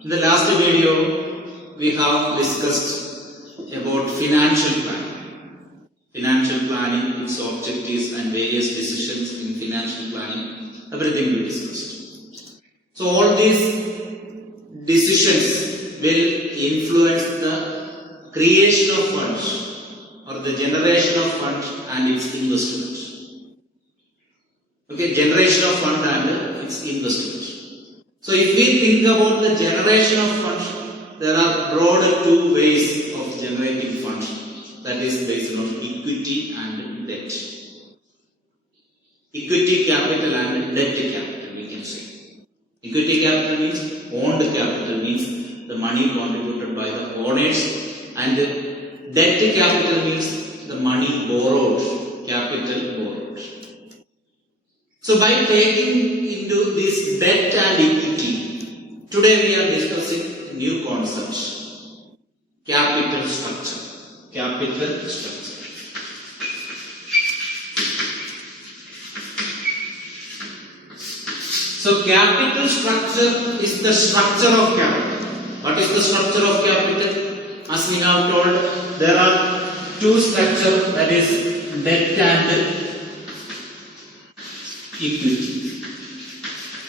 In the last video, we have discussed about financial planning. Financial planning, its objectives and various decisions in financial planning, everything we discussed. So all these decisions will influence the creation of funds or the generation of funds and its investment. Okay, generation of fund and its investment. So if we think about the generation of funds, there are broad two ways of generating funds, that is based on equity and debt. Equity capital and debt capital, we can say. Equity capital means owned capital, means the money contributed by the owners, and debt capital means the money borrowed, capital borrowed. So by taking into this debt and equity, today we are discussing a new concept, capital structure. Capital structure. So capital structure is the structure of capital. What is the structure of capital? As we have told, there are two structures, that is debt and equity.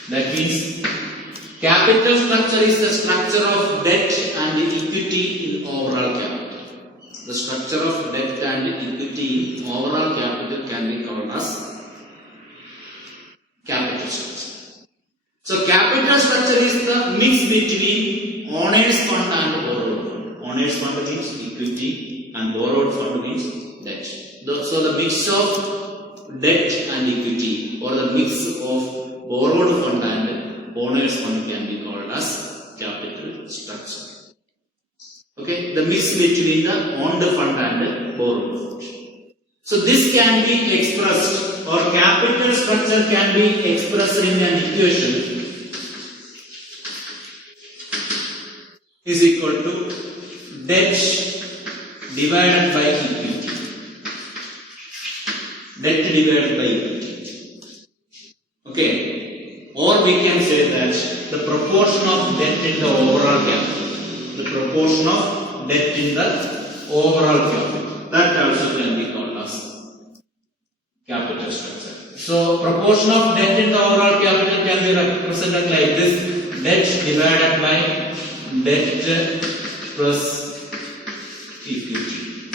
That means capital structure is the structure of debt and equity in overall capital. The structure of debt and equity in overall capital can be called as capital structure. So capital structure is the mix between owner's fund and borrowed fund. Owner's fund means equity and borrowed fund means debt. So the mix of debt and equity, or the mix of borrowed fund and owner's fund, can be called as capital structure. Okay, the mix between the owned fund and borrowed fund. So this can be expressed, or capital structure can be expressed in an equation is equal to debt divided by equity. Debt divided by equity. Okay, or we can say that the proportion of debt in the overall capital. The proportion of debt in the overall capital. That also can be called as capital structure. So proportion of debt in the overall capital can be represented like this: debt divided by debt plus equity.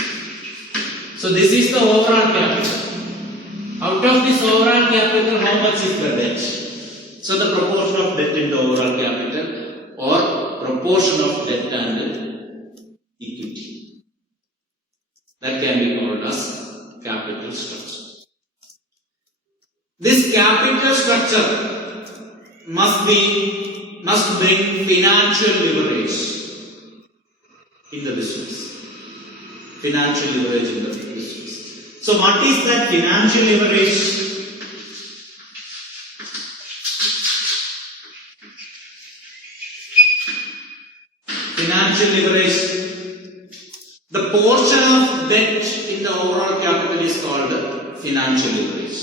So this is the overall capital. Out of this overall capital, how much is the debt? So the proportion of debt in the overall capital, or proportion of debt and equity. That can be called as capital structure. This capital structure must bring financial leverage in the business. Financial leverage in the business. So what is that financial leverage? Financial leverage, the portion of debt in the overall capital is called financial leverage.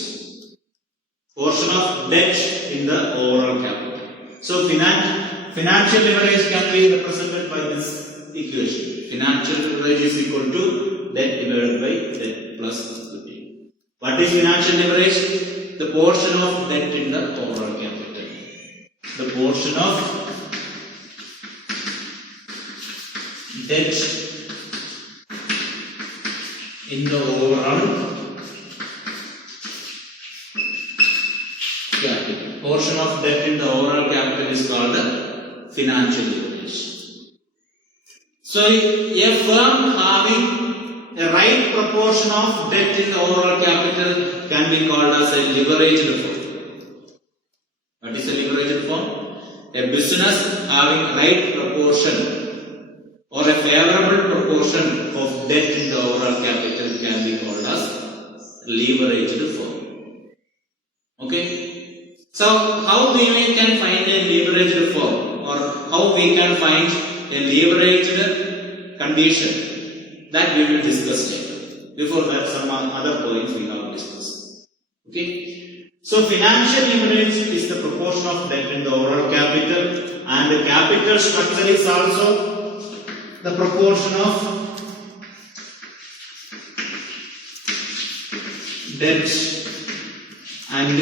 Portion of debt in the overall capital. So financial leverage can be represented by this equation. Financial leverage is equal to debt divided by debt plus equity. What is financial leverage? The portion of debt in the overall capital. The portion of debt in the overall capital. Portion of debt in the overall capital is called the financial leverage. So a firm having a right proportion of debt in the overall capital can be called as a leveraged firm. What is a leveraged firm? A business having right proportion or a favorable proportion of debt in the overall capital can be called as leveraged firm. Okay? So how we can find a leveraged firm, or how we can find a leveraged condition, that we will discuss later. Before that, some other points we have discussed. Okay? So financial leverage is the proportion of debt in the overall capital, And the capital structure is also the proportion of debt and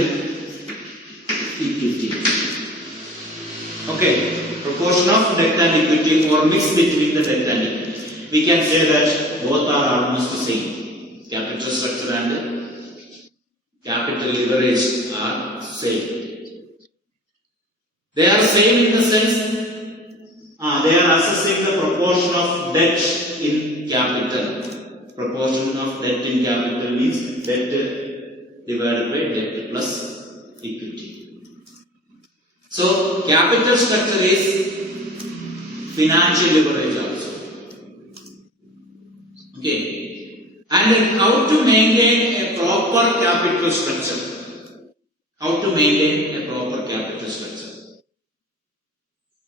equity. Okay, proportion of debt and equity or mix between the debt and equity. We can say that both are almost the same. Capital structure and capital leverage are same. They are same in the sense they are assessing the proportion of debt in capital. Proportion of debt in capital means debt divided by debt plus equity. So capital structure is financial leverage also. Okay. And how to maintain a proper capital structure? How to maintain a proper capital structure?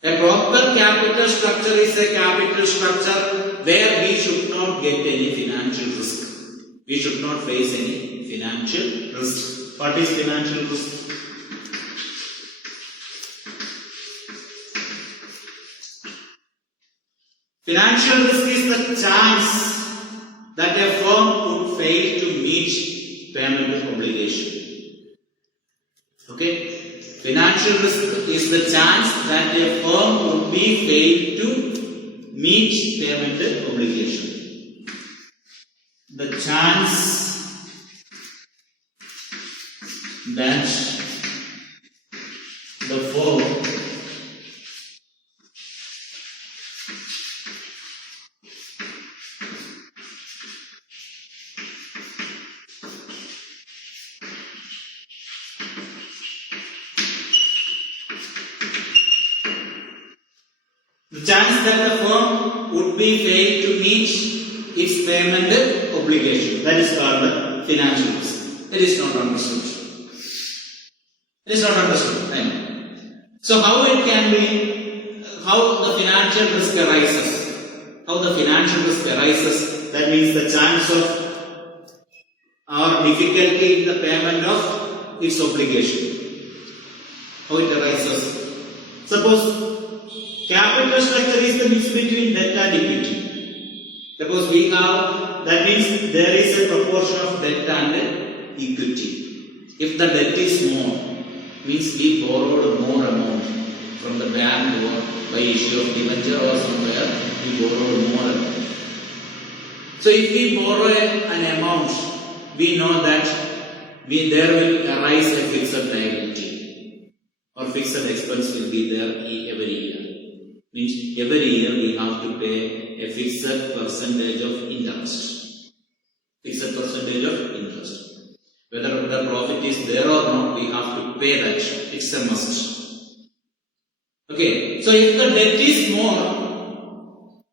A proper capital structure is a capital structure where we should not get any financial risk. We should not face any financial risk. What is financial risk? Financial risk is the chance that a firm could fail to meet payment obligation. Okay? Financial risk is the chance that a firm would be failed to meet payment obligation. The chance that the firm would be failed to meet its payment obligation. That is called the financial risk. It is not understood. It is not understood. I know. So how it can be, how the financial risk arises? How the financial risk arises? That means the chance of or difficulty in the payment of its obligation. How it arises? Suppose capital structure is the mix between debt and equity. Suppose we have, that means there is a proportion of debt and equity. If the debt is more, means we borrowed more amount from the bank or by issue of debenture or somewhere, we borrowed more amount. So if we borrow an amount, we know that there will arise a fixed liability or fixed expense will be there every year. Means every year we have to pay a fixed percentage of interest. Fixed percentage of interest. Whether the profit is there or not, we have to pay that. It's a must. Okay. So if the debt is more,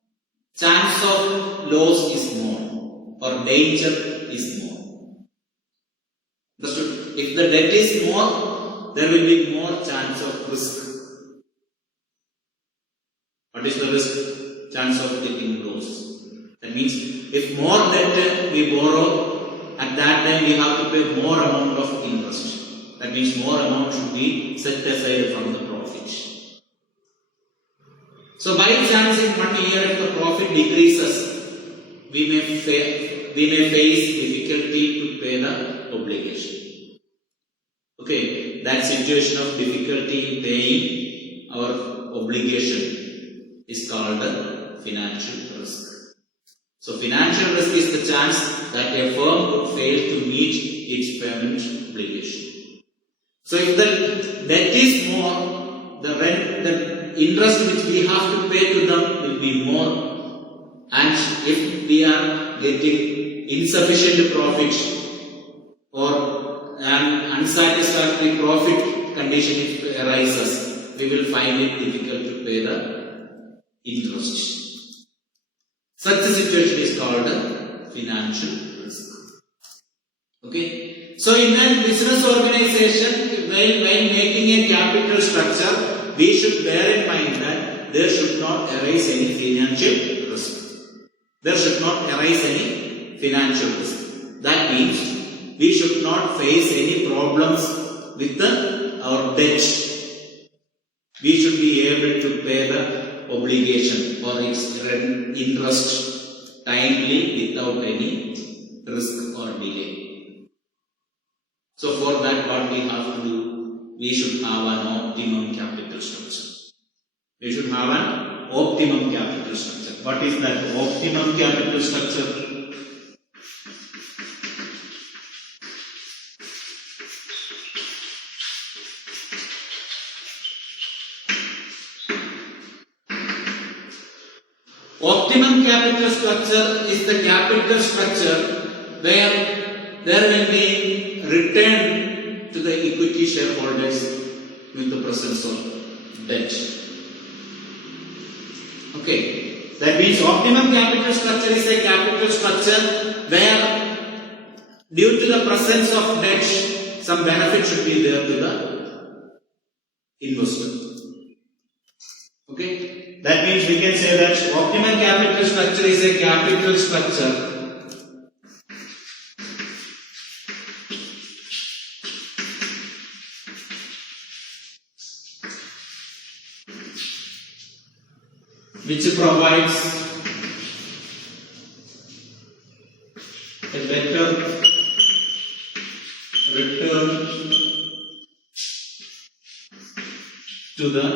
chance of loss is more or danger is more. Understood? If the debt is more, there will be more chance of risk. What is the risk? Chance of getting loss. That means if more debt we borrow, at that time we have to pay more amount of interest. That means more amount should be set aside from the profit. So by chance in 1 year if the profit decreases, we may face difficulty to pay the obligation. Okay, that situation of difficulty in paying our obligation is called the financial risk. So financial risk is the chance that a firm could fail to meet its payment obligation. So if the debt is more, the interest which we have to pay to them will be more, and if we are getting insufficient profit or an unsatisfactory profit condition arises, we will find it difficult to pay the interest. Such a situation is called a financial risk. Okay. So in a business organization, while making a capital structure, we should bear in mind that there should not arise any financial risk. There should not arise any financial risk. That means we should not face any problems with our debt. we should be able to pay the obligation or its interest timely without any risk or delay. So for that, what we have to do, we should have an optimum capital structure. We should have an optimum capital structure. What is that optimum capital structure? Optimum capital structure is the capital structure where there will be return to the equity shareholders with the presence of debt. Okay, that means optimum capital structure is a capital structure where due to the presence of debt, some benefit should be there to the investor. Okay, that means we can say that optimum capital structure is a capital structure which provides a better return to the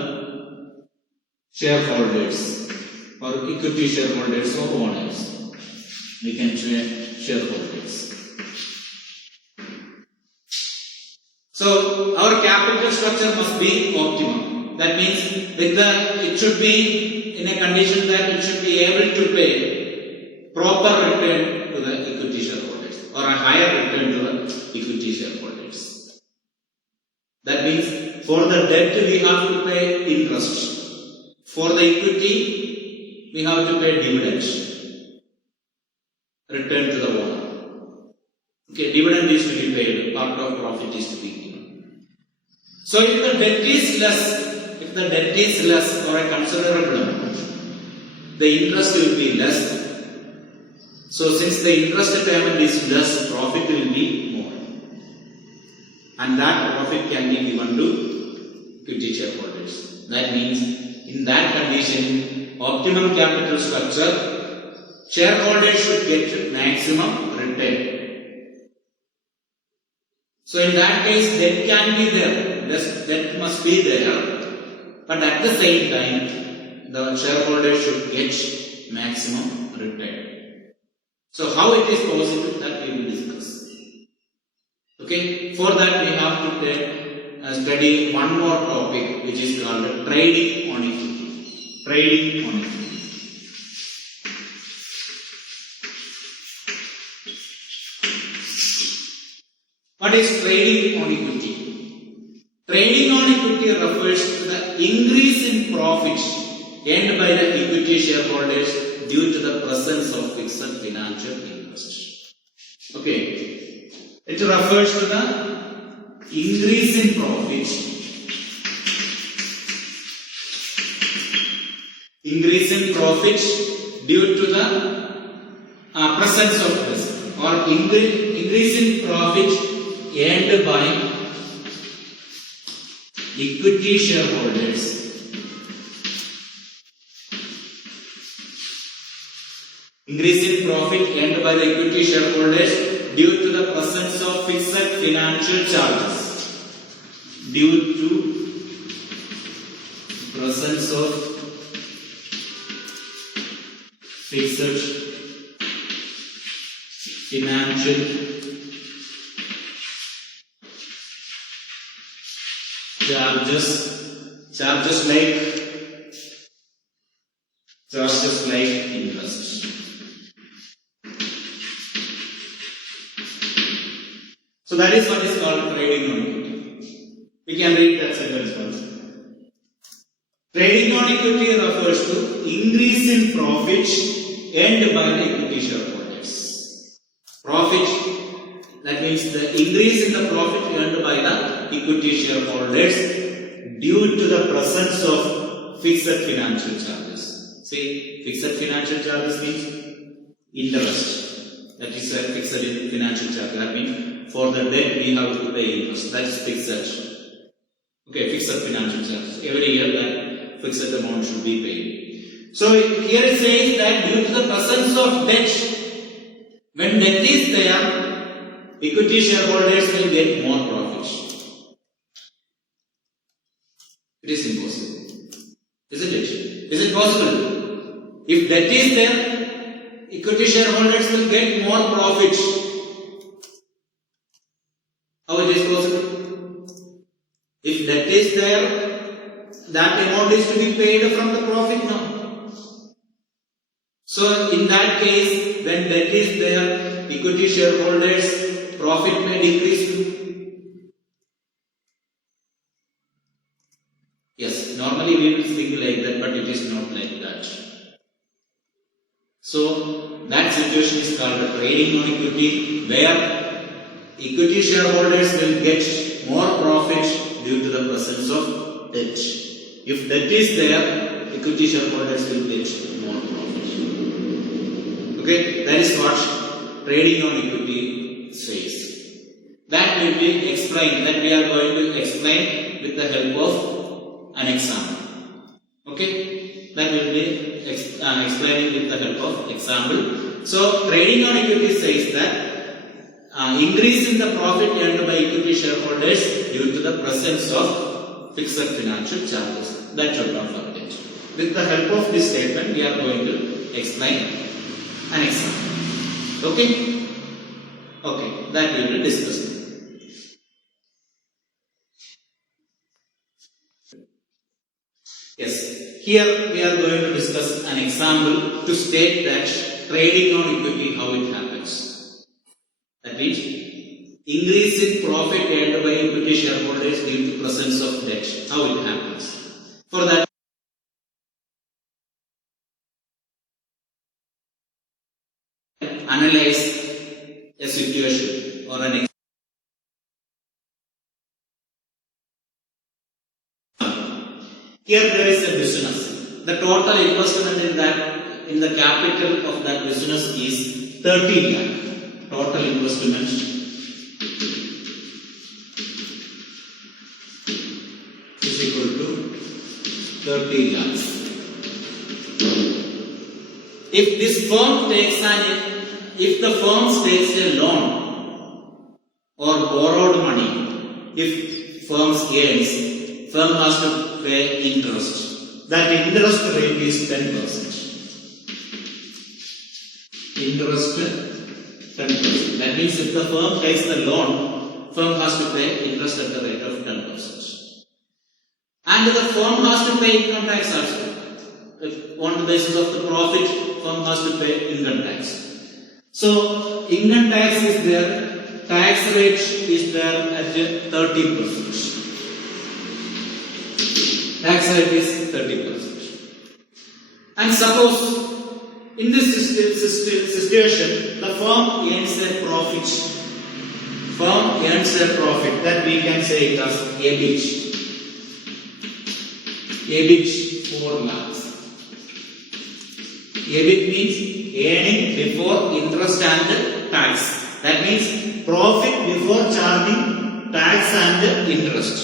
shareholders or equity shareholders or owners. We can say shareholders. So our capital structure must be optimum. That means it should be in a condition that it should be able to pay proper return to the equity shareholders or a higher return to the equity shareholders. That means for the debt we have to pay interest. For the equity, we have to pay dividends, return to the owner. Okay, dividend is to be paid, part of profit is to be given. So if the debt is less or a considerable amount, the interest will be less. So since the interest payment is less, profit will be more. And that profit can be given to equity shareholders. That means in that condition, optimum capital structure, shareholders should get maximum return. So in that case, debt can be there, debt must be there, but at the same time, the shareholders should get maximum return. So how it is possible, that we will discuss. Okay, for that we have to study one more topic which is called trading on equity. Trading on equity. What is trading on equity? Trading on equity refers to the increase in profit earned by the equity shareholders due to the presence of fixed financial interest. Okay, it refers to the increase in profit, due to the presence of risk or increase in profit earned by equity shareholders due to the presence of fixed financial charges. Due to presence of fixed financial charges like interest. So that is what is called trading on equity. We can read that sentence first. Trading on equity refers to increase in profit earned by the equity shareholders. Profit, that means the increase in the profit earned by the equity shareholders due to the presence of fixed financial charges. See, fixed financial charges means interest. That is a fixed financial charge. That means for the debt we have to pay interest. That is fixed. Okay, fixed financial charges. Every year that fixed amount should be paid. So here it says that due to the presence of debt, when debt is there, equity shareholders will get more profits. It is impossible. Isn't it? Is it possible? If debt is there, equity shareholders will get more profit. How it is possible? If debt is there, that amount is to be paid from the profit now. So in that case, when debt is there, equity shareholders' profit may decrease too. Yes, normally we will think like that, but it is not like that. So that situation is called the trading on equity, where equity shareholders will get more profit due to the presence of debt. If debt is there, equity shareholders will get more profit. Okay, that is what trading on equity says. That will be explained, that we are going to explain with the help of an example. Okay, that will be explaining with the help of example. So trading on equity says that increase in the profit earned by equity shareholders due to the presence of fixed financial charges. That should not forget. With the help of this statement, we are going to explain an example. Okay? Okay, that we will discuss. Yes, here we are going to discuss an example to state that trading on equity, how it happens. That means increase in profit earned by equity shareholders due to presence of debt. How it happens. For that, analyze a situation or an example. Here there is a business. The total investment in the capital of that business is 30 lakh. Total investment is equal to 30 lakhs. If this firm if the firm takes a loan or borrowed money, if firm earns, firm has to pay interest. That interest rate is 10%. Interest 10%. That means if the firm takes the loan, firm has to pay interest at the rate of 10%. And the firm has to pay income tax also. If on the basis of the profit, firm has to pay income tax. So income tax is there, tax rate is there at 30%. Tax rate is 30%. And suppose in this situation, the firm earns a profit. Firm earns a profit, that we can say it as EBIT. EBIT 4 lakhs. EBIT means earning before interest and tax. That means profit before charging tax and interest.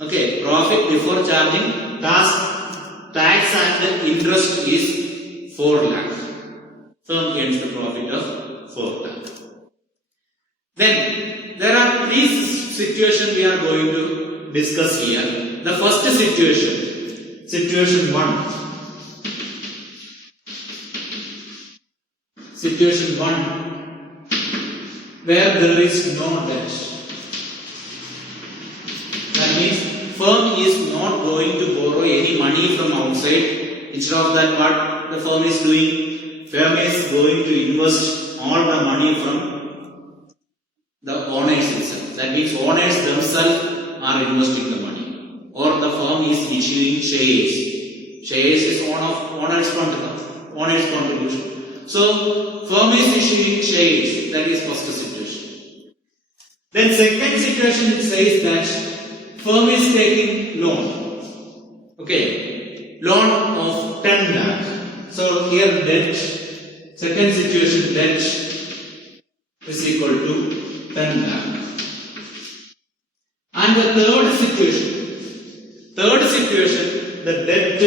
Okay, profit before charging tax and interest is 4 lakh. Firm earns the profit of 4 lakh. Then there are 3 situations we are going to discuss here. The first situation, situation 1. Situation 1, where there is no debt. That means firm is not going to borrow any money from outside. Instead of that, what the firm is doing? Firm is going to invest all the money from the owners itself. That means owners themselves are investing the money. Or the firm is issuing shares. Shares is owner's contribution. So, firm is issuing shares. That is first situation. Then second situation, it says that firm is taking loan. Okay, loan of 10 lakh. So here debt, second situation, debt is equal to 10 lakh. And the situation. Third situation, the debt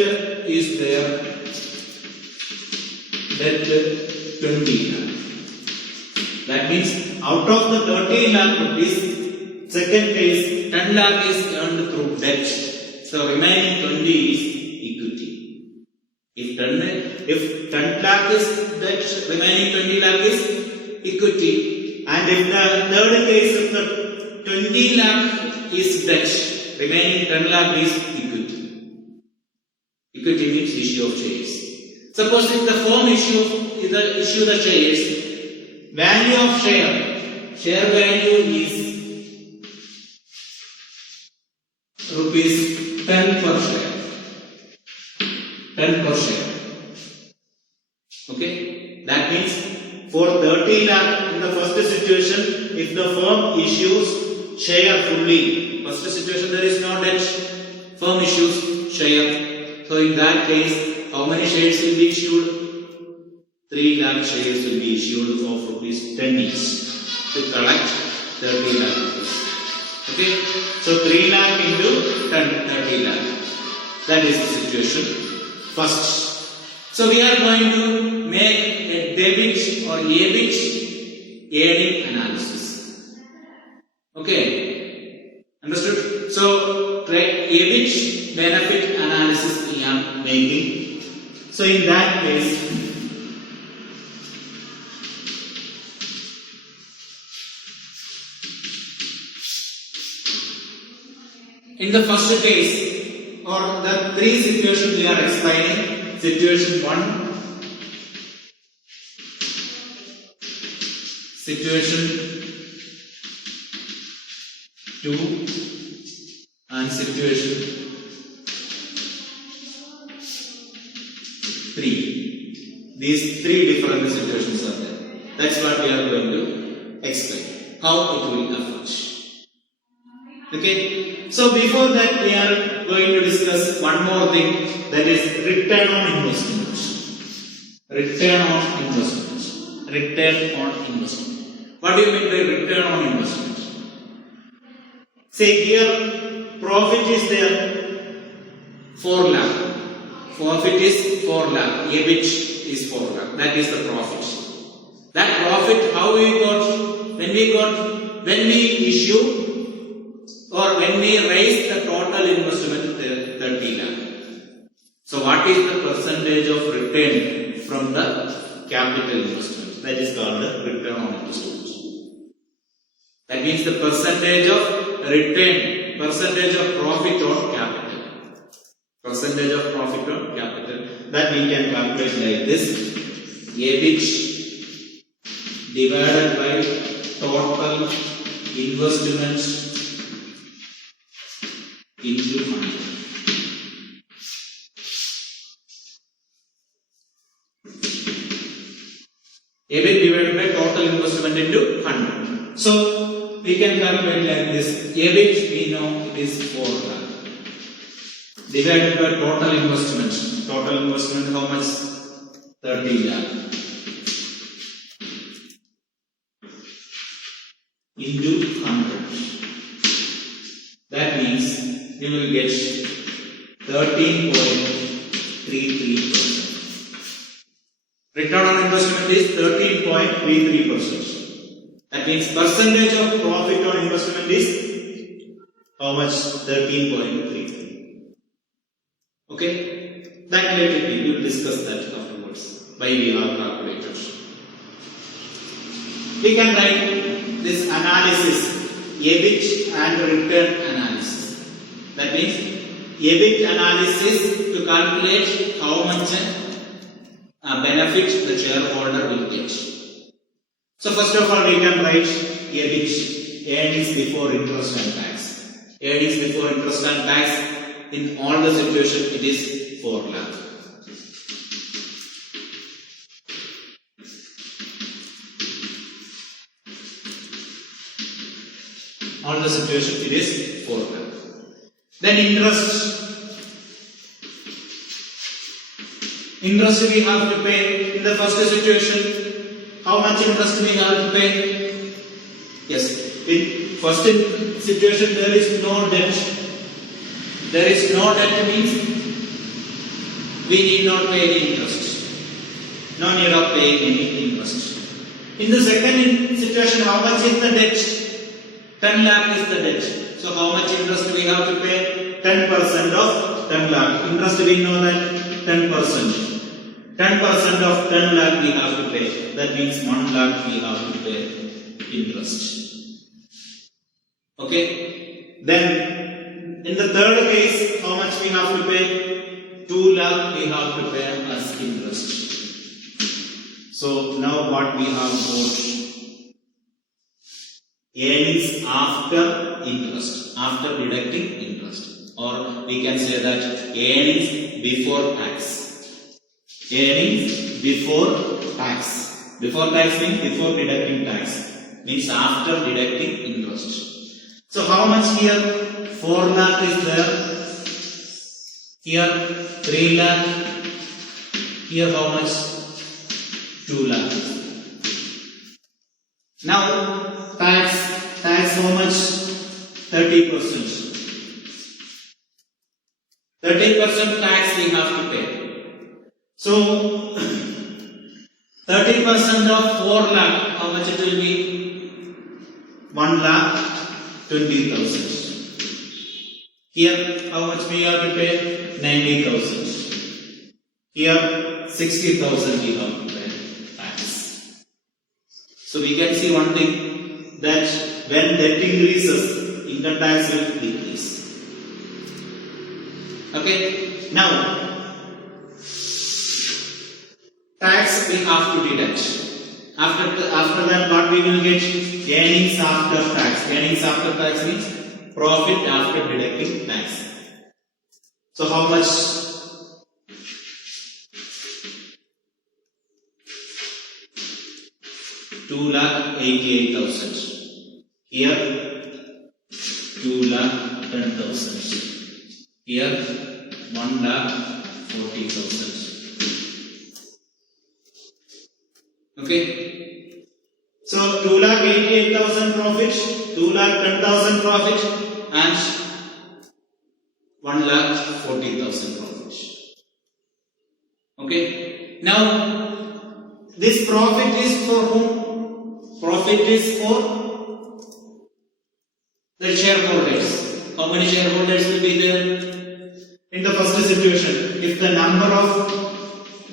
is there. Debt 20 lakh. That means out of the 30 lakh rupees, second case 10 lakh is earned through debt. So remaining 20 is equity. If 10 lakh is debt, remaining 20 lakh is equity. And if the third case of the 20 lakh is debt, remaining 10 lakh is equity. Equity means issue of shares. Suppose if the firm issue the shares, value of share value is rupees 10 per share. 10 per share. Okay? That means for 30 lakh in the first situation, if the firm issues share fully, first situation there is no debt, firm issues share. So in that case, how many shares will be issued? 3 lakh shares will be issued of rupees 10 each to collect 30 lakh rupees. Okay? So 3 lakh into 10, 30 lakh. That is the situation. First. So we are going to make a debit or EBIT earning analysis. Okay? Understood? So EBIT benefit analysis we are making. So in that case, in the first case, or the three situations we are explaining, situation 1, situation 2, and situation 3. These three different situations are there. That's what we are going to explain. How it will affect. Okay. So before that, we are going to discuss one more thing, that is return on investment. Return on investment. Return on investment. What do you mean by return on investment? Say here, profit is there 4 lakh. Profit is 4 lakh. EBIT is 4 lakh. That is the profit. That profit, how we got? When we issue or when we raise the total investment 30 lakh. So what is the percentage of return from the capital investment? That is called the return on investment. That means the percentage of return, percentage of profit on capital. Percentage of profit on capital. That we can calculate like this. EBIT divided by total investment into 100. EBIT divided by total investment into 100. So we can calculate like this. EBIT we know it is 4 lakh. Divided by total investment. Total investment how much? 30 lakh. Into 100. That means you will get 13.33%. Return on investment is 13.33%. That means percentage of profit on investment is how much? 13.33. Okay? That later we will discuss that afterwards. Why we have calculated. We can write this analysis, EBIT and return analysis. That means EBIT analysis to calculate how much benefit the shareholder will get. So first of all, we can write EBIT, earnings before interest and tax. Earnings before interest and tax, in all the situations it is 4 lakh. All the situations it is 4 lakh. Then interest. Interest we have to pay in the first situation. How much interest we have to pay? Yes, in first situation there is no debt. There is no debt means we need not pay any interest. No need of paying any interest. In the second situation, how much is the debt? 10 lakh is the debt. So how much interest we have to pay? 10% of 10 lakh. Interest we know that 10%. 10% of 10 lakh we have to pay. That means 1 lakh we have to pay interest. Okay. Then in the third case, how much we have to pay? 2 lakh we have to pay as interest. So now what we have got? Earnings after interest, after deducting interest, or we can say that earnings before tax. Earnings before tax. Before tax means before deducting tax. Means after deducting interest. So how much here? 4 lakh is there. Here 3 lakh. Here how much? 2 lakh. Now tax how much? 30%. 30% tax we have to pay. So 30% of 4 lakh, how much it will be? 1 lakh 20,000. Here how much we have to pay? 90,000. Here 60,000 we have to pay tax. So we can see one thing, that when debt increases, income tax will decrease. Okay. Now tax we have to deduct. After that, what we will get? Earnings after tax. Earnings after tax means profit after deducting tax. So how much? 2,88,000. Here 2,10,000. Here 1,40,000. Okay. So 2,88,000 profit, 2,10,000 profit, and 1,40,000 profit. Okay. Now this profit is for whom? Profit is for the shareholders. How many shareholders will be there? In the first situation, if the number of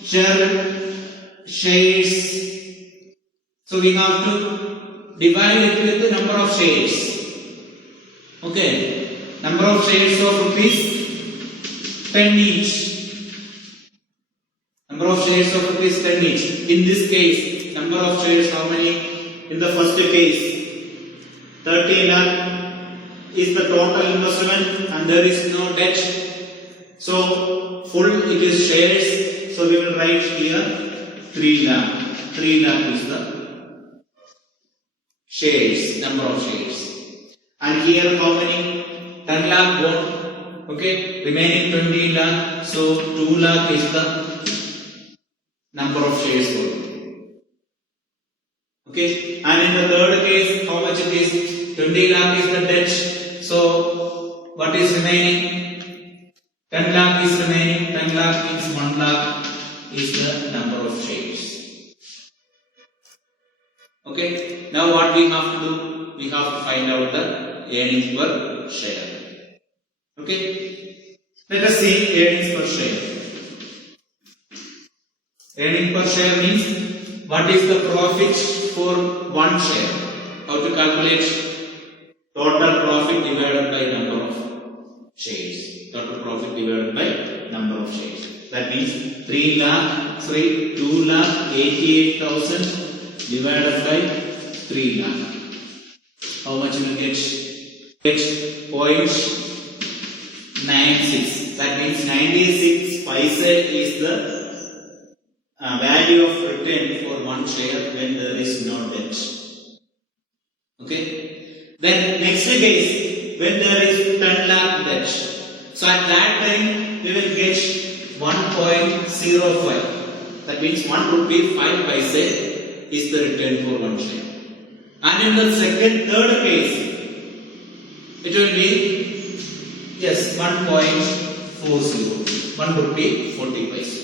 shares, so we have to divide it with the number of shares. Okay, number of shares of rupees 10 each. Number of shares of rupees 10 each. In this case, number of shares how many? In the first case, 30 lakh is the total investment and there is no debt. So full it is shares. So we will write here 3 lakh. 3 lakh is the shares, number of shares. And here how many? 10 lakh bond. Okay, remaining 20 lakh. So 2 lakh is the number of shares bond. Okay, and in the third case, how much it is? 20 lakh is the debt. So what is remaining? 10 lakh is remaining. 10 lakh means 1 lakh is the number of shares. Okay, now what we have to do? We have to find out the earnings per share. Okay, let us see earnings per share. Earnings per share means what is the profit for one share. How to calculate? Total profit divided by number of shares. Total profit divided by number of shares. That means 2,88,000 divided by 3 lakh. How much you will get? 0.96. That means 96 paise is the value of return for one share when there is no debt. Okay. Then next case, when there is 10 lakh debt. So at that time we will get 1.05. That means 1 rupee 5 paise is the return for one share. And in the third case, It will be, yes, 1.40, 1 rupee 40 paise.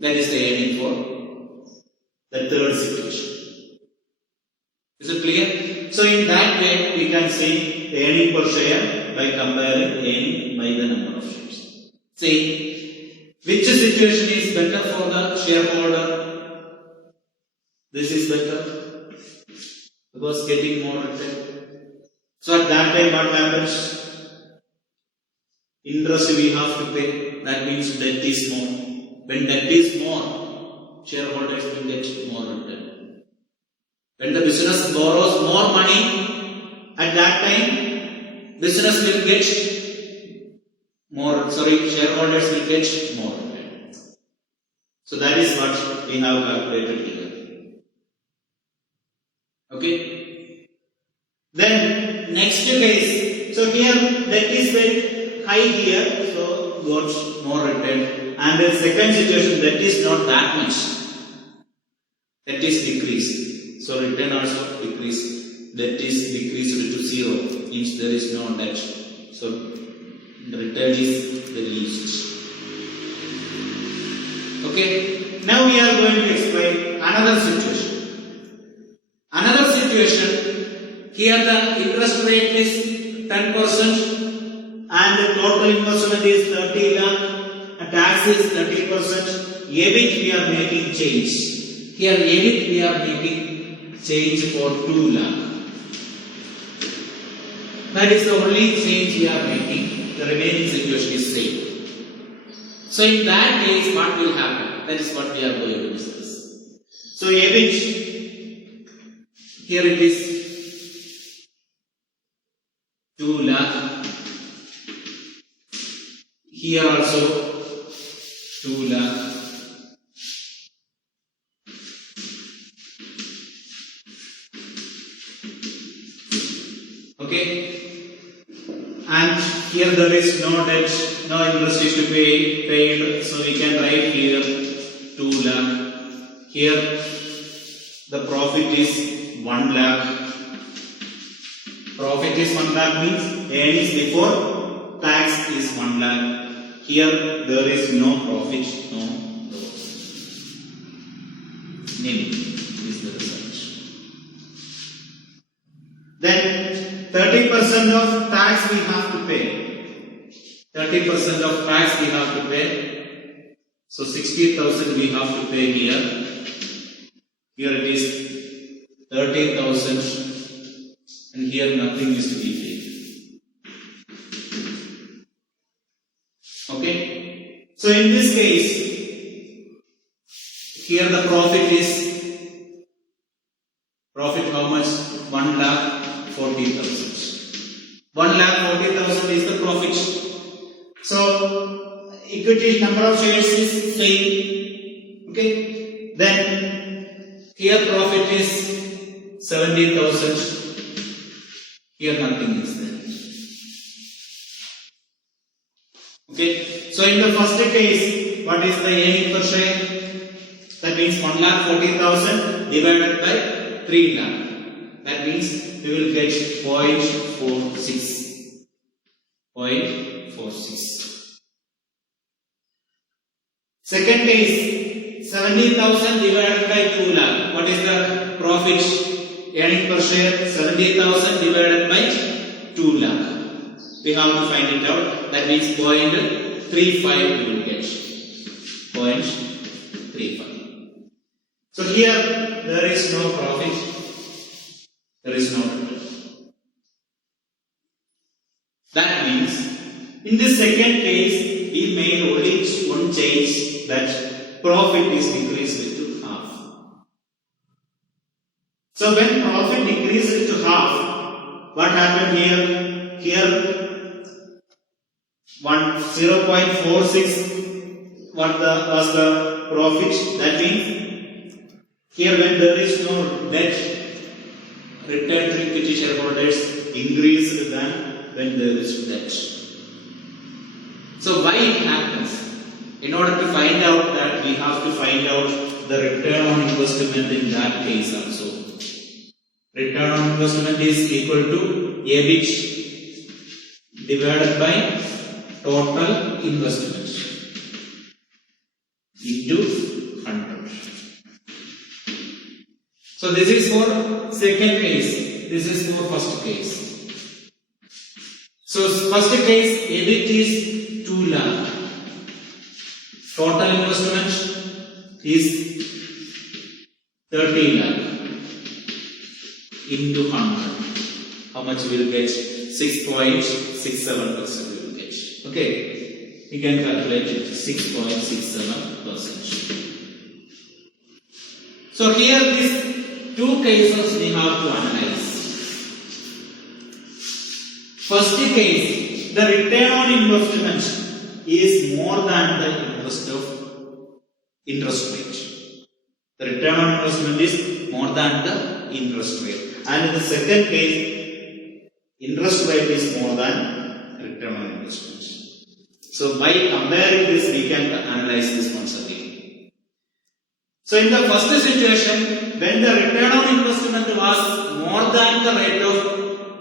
That is the earning for the third situation. Is it clear? So in that way we can see the earning per share by comparing earning by the number of shares. See, which situation is better for the shareholder? This is better because getting more return. So at that time what happens? Interest we have to pay. That means debt is more. When debt is more, shareholders will get more return. When the business borrows more money, at that time business will get more. Shareholders will get more return. So that is what we have calculated here. Okay. Then next case. So here debt is very high here, so got more return. And the second situation, that is not that much. That is decreased. So return also decreased. That is decreased to 0. Means there is no debt. So the return is the least. Okay. Now we are going to explain another situation. Another situation. Here the interest rate is 10% and the total investment is 30 lakh. Tax is 30%. EBIT we are making change. Here EBIT we are making change for 2 lakh. That is the only change we are making. The remaining situation is same. So in that case, what will happen? That is what we are going to discuss. So EBIT, here it is 2 lakh. Here also 2 lakh. Okay. And here there is no debt, no interest is to be paid. So we can write here 2 lakh. Here the profit is 1 lakh. Profit is 1 lakh means earnings before tax is 1 lakh. Here there is no profit, no loss. Nil is the result. Then 30% of tax we have to pay. 30% of tax we have to pay. So 60,000 we have to pay here. Here it is 30,000 and here nothing is to be paid. Okay. So in this case, here the profit is how much? 1,40,000. 1,40,000 is the profit. So equity number of shares is same. Okay. Then here profit is 70,000. Here nothing is there. Okay. So in the first case, what is the earning per share? That means 1,40,000 divided by 3 lakh. That means we will get 0.46. 0.46. Second case, 70,000 divided by 2 lakh. What is the profit? Earning per share 70,000 divided by 2 lakh. We have to find it out. That means 0.35 we will get. 0.35. So here there is no profit. There is no return. That means in this second case we made only one change, that profit is decreased to half. So when profit decreases to half, what happened here? Here 0.46 was the profit. That means here when there is no debt, return to equity shareholders increased than when there is debt. So why it happens? In order to find out that, we have to find out the return on investment in that case also. Return on investment is equal to EBIT divided by total investment into 100. So this is for second case. This is for first case. So first case, EBIT is 2 lakh. Total investment is 30 lakh into 100. How much we will get? 6.67% we will get. Okay, you can calculate it. 6.67%. So here these two cases we have to analyze. First case, the return on investment is more than the interest rate. The return on investment is more than the interest rate. And in the second case, interest rate is more than return on investment. So by comparing this, we can analyze this once again. So in the first situation, when the return on investment was more than the rate of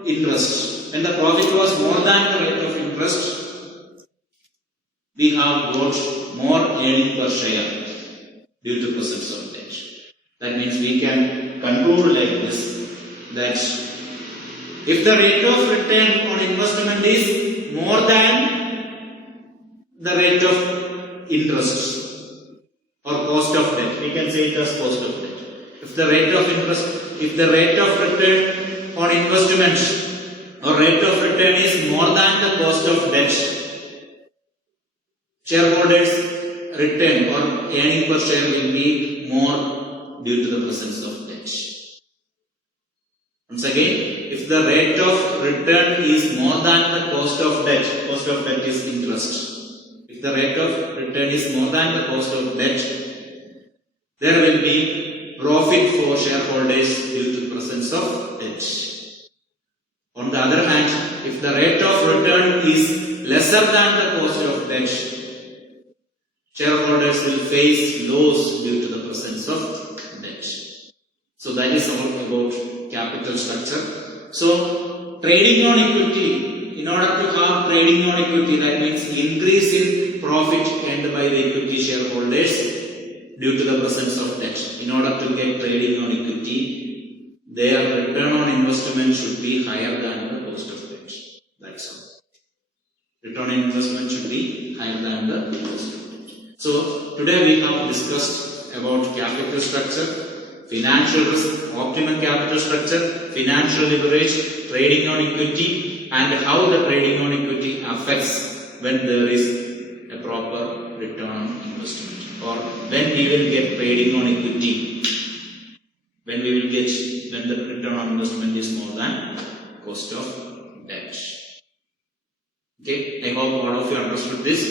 interest, when the profit was more than the rate of interest, we have got more earning per share due to presence of debt. That means we can conclude like this, that if the rate of return on investment is more than the rate of interest or cost of debt, we can say it as cost of debt. If the rate of return on investment or rate of return is more than the cost of debt, shareholders' return or earning per share will be more due to the presence of debt. Once again, if the rate of return is more than the cost of debt is interest. If the rate of return is more than the cost of debt, there will be profit for shareholders due to the presence of debt. On the other hand, if the rate of return is lesser than the cost of debt, shareholders will face loss due to the presence of debt. So that is all about capital structure. So trading on equity, in order to have trading on equity, that means increase in profit earned by the equity shareholders due to the presence of debt. In order to get trading on equity, their return on investment should be higher than the cost of debt. That's all. Return on investment should be higher than the cost of debt. So today we have discussed about capital structure, financial risk, optimum capital structure, financial leverage, trading on equity, and how the trading on equity affects when there is a proper return on investment, or when we will get trading on equity, when the return on investment is more than cost of debt. Okay, I hope all of you understood this.